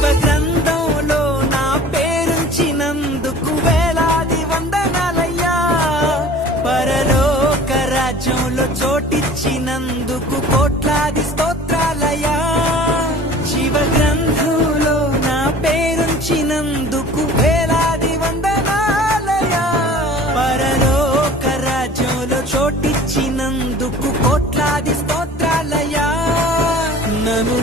శివ గ్రంథంలో నా పేరుంచినందుకు వేలాది వందనాలయ్యా. పరలోక రాజ్యంలో చోటిచ్చినందుకు కోట్లాది స్తోత్రాలయ్యా. శివ గ్రంథంలో నా పేరుంచినందుకు వేలాది వందనాలయ్యా. పరలోక రాజ్యంలో చోటిచ్చినందుకు కోట్లాది స్తోత్రాలయ్యా. నన్ను